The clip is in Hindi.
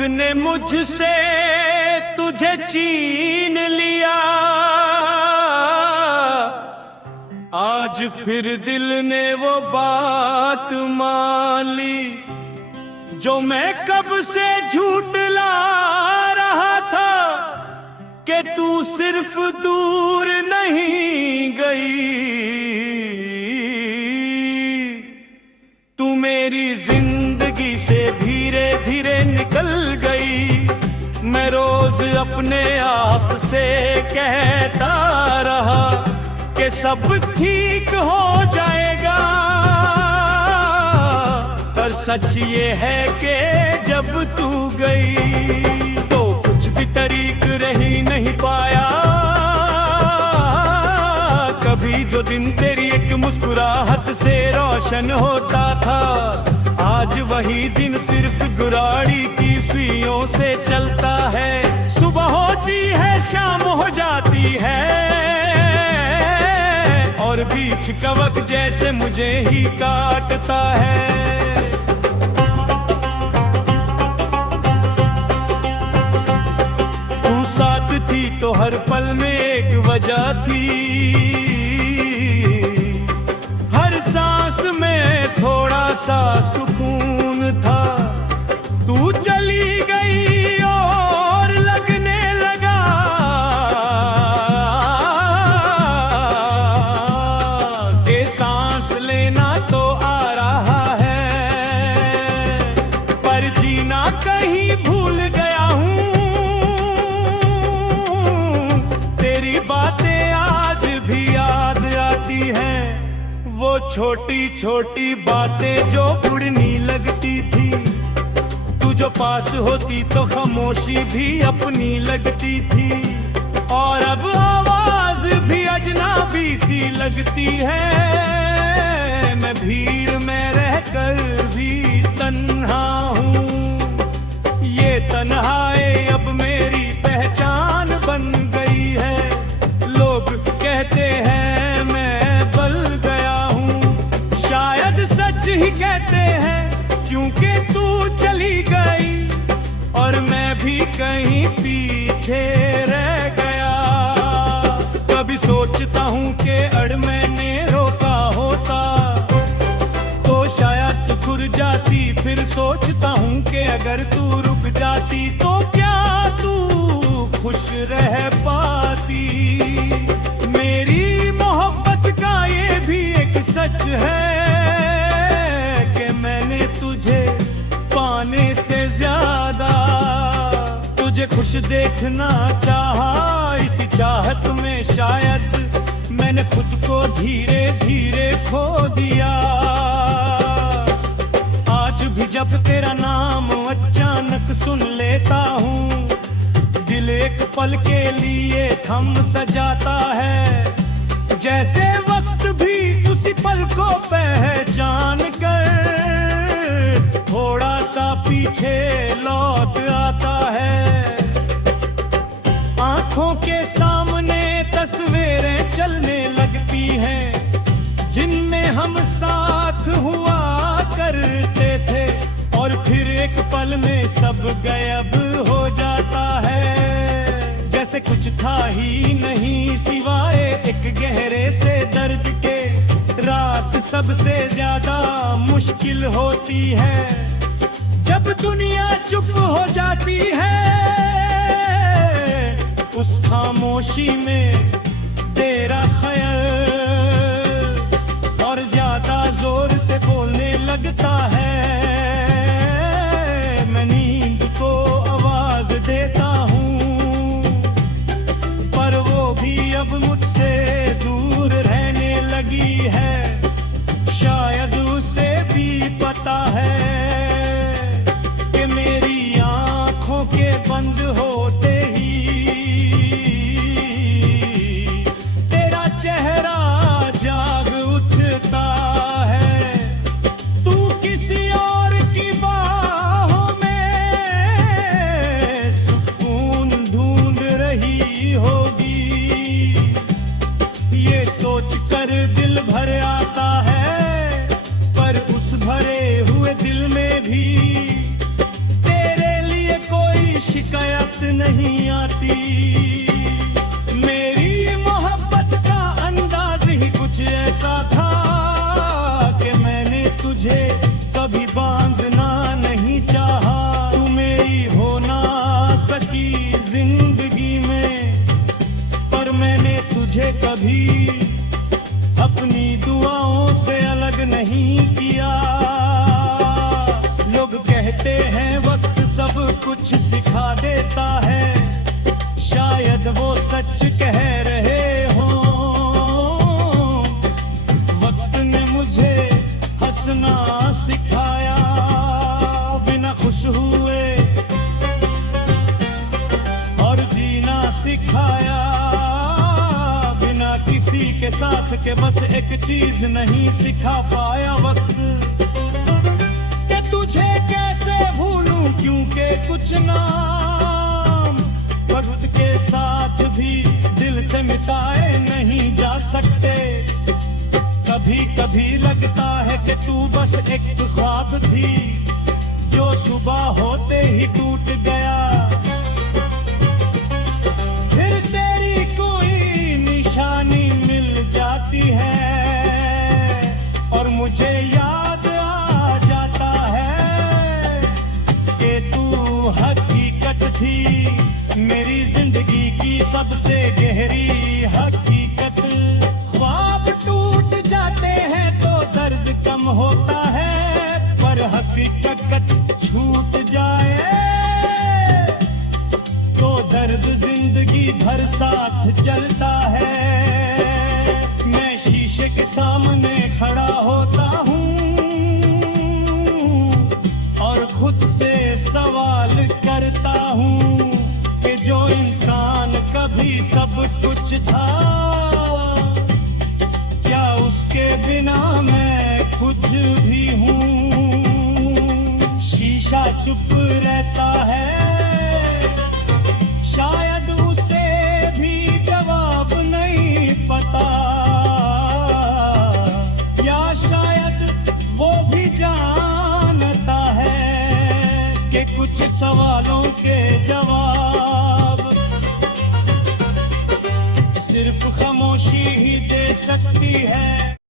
वक्त ने मुझसे तुझे छीन लिया, आज फिर दिल ने वो बात मान ली जो मैं कब से झूठला रहा था कि तू सिर्फ दूर नहीं गई। तू मेरी जिंदगी से धीरे धीरे निकल गई। मैं रोज अपने आप से कहता रहा कि सब ठीक हो जाएगा, पर सच ये है कि जब तू गई तो कुछ भी तरीक रही नहीं पाया। कभी जो दिन तेरी एक मुस्कुराहट से रोशन होता था, आज वही दिन सिर्फ गुराड़ी की सुइयों से चलता है। सुबह होती है शाम हो जाती है, और बीच का वक्त जैसे मुझे ही काटता है। तू साथ थी तो हर पल में एक वजह थी, हर सांस में थोड़ा सा सुकून था। तू चली गई और लगने लगा कि सांस लेना तो आ रहा है, पर जीना कहीं भूल गया हूँ। तेरी बातें आज भी याद आती हैं, वो छोटी छोटी बातें जो बुढ़नी लगती थी। तू जो पास होती तो खामोशी भी अपनी लगती थी, और अब आवाज भी अजनबी सी लगती है। मैं भीड़ में रहकर भी तन्हा हूँ, ये तन्हाई अब मेरी पहचान बन गई है। लोग कहते हैं मैं बल गया हूँ, शायद सच ही कहते हैं, क्योंकि तू चली गई और मैं भी कहीं पीछे रह गया। कभी सोचता हूँ कि अड़ मैंने रोका होता तो शायद तू खुर जाती। फिर सोचता हूँ कि अगर तू रुक जाती तो क्या तू खुश रह पाती। मेरी मोहब्बत का ये भी एक सच है कि मैंने तुझे पाने से ज्यादा तुझे खुश देखना चाहा। इसी चाहत में शायद मैंने खुद को धीरे धीरे खो दिया। आज भी जब तेरा नाम अचानक सुन लेता हूँ, दिल एक पल के लिए थम सा जाता है। जैसे वक्त भी उसी पल को पहचान कर थोड़ा सा पीछे लौट आता है। आंखों के सामने तस्वीरें चलने लगती हैं, जिनमें हम साथ हुआ करते थे, और फिर एक पल में सब गायब हो जाता है। जैसे कुछ था ही नहीं सिवाय एक गहरे से दर्द के। रात सबसे ज्यादा मुश्किल होती है जब दुनिया चुप हो जाती है। उस खामोशी में तेरा ख्याल और ज्यादा जोर से बोलने लगता है। मैं नींद को आवाज देता हूँ, पर वो भी अब मुझसे दूर रहने लगी है। शायद उसे भी पता है कि मेरी आंखों के बंद होते ही तेरा चेहरा कुछ ऐसा था कि मैंने तुझे कभी बांधना नहीं चाहा। तू मेरी हो ना सकी जिंदगी में, पर मैंने तुझे कभी अपनी दुआओं से अलग नहीं किया। लोग कहते हैं वक्त सब कुछ सिखा देता है, शायद वो सच कह रहे हों। वक्त ने मुझे हंसना सिखाया बिना खुश हुए, और जीना सिखाया बिना किसी के साथ के। बस एक चीज नहीं सिखा पाया वक्त, कि तुझे कैसे भूलूं, क्योंकि कुछ नाम खुद के साथ भी दिल से मिटाए नहीं जा सकते। कभी कभी लगता है कि तू बस एक ख्वाब थी, जो सुबह होते ही टूट गया। फिर तेरी कोई निशानी मिल जाती है और मुझे याद आ जाता है कि तू हकीकत थी, मेरी जिंदगी की सबसे गहरी हकीकत। ख्वाब टूट जाते हैं तो दर्द कम होता है, पर हकीकत छूट जाए तो दर्द जिंदगी भर साथ चलता है। मैं शीशे के सामने खड़ा होता हूँ और खुद से सवाल करता हूँ कि जो इंसान कभी सब कुछ था, क्या उसके बिना मैं कुछ भी हूँ। शीशा चुप रहता है, शायद उसे भी जवाब नहीं पता, या शायद वो भी जानता है कि कुछ सवालों के जवाब सिर्फ खामोशी ही दे सकती है।